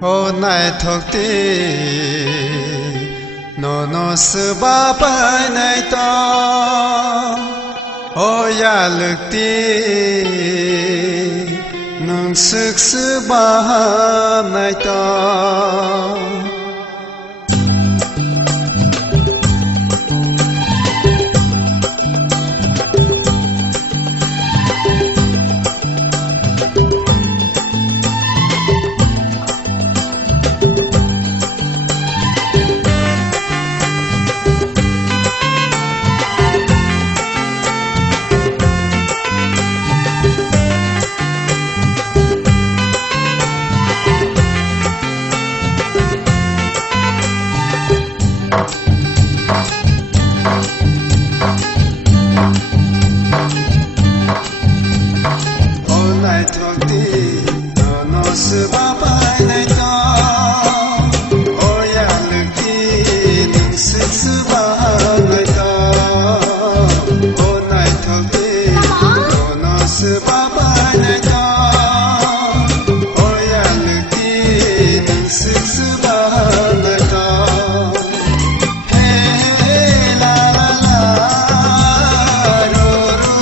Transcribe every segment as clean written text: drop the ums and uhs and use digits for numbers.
ô này thuộc ti nó sư ba ba này to ô ya lực ti nung sức sư ba này to sư ba ba này to ô ya lực ti nung sức sư ba này to ô này thuộc ti nó sư ba ba này to ô ya lực ti nung sức sư ba này to hey la la la ro ro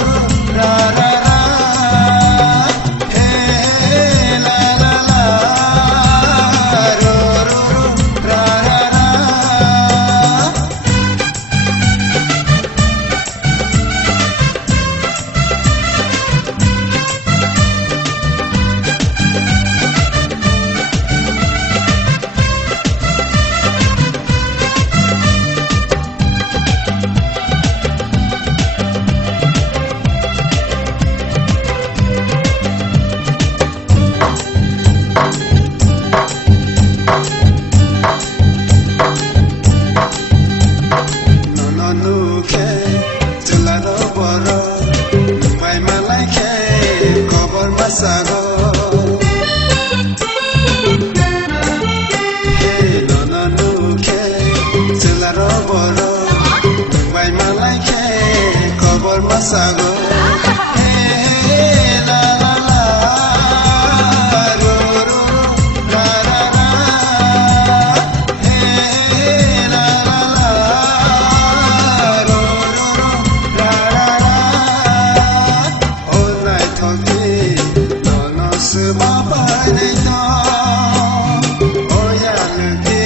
ra ra sago hey no no no ke celaro boro mai malai ke kobor masago hey la la la ro ro ra ra ra hey la la la ro ro ra ra ra all night talking sư ba ba này to ô ya lực ti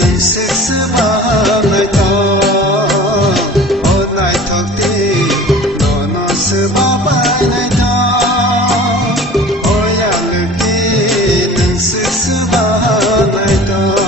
nung sức sư ba này to ô này thuộc ti nó sư ba ba này to ô ya lực ti nung sức sư ba này to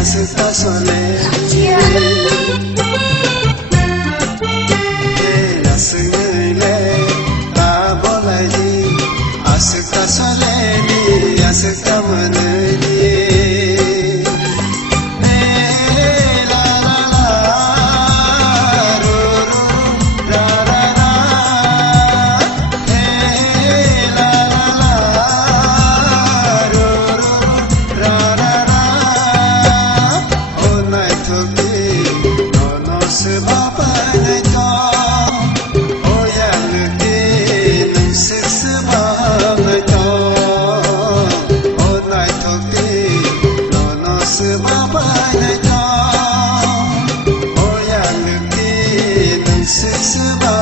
Asıkta söyledi asıkle abolaydı asıkta söyledi asıkta manaydı sư ba ba này to ô ya lực ti nung sức sư ba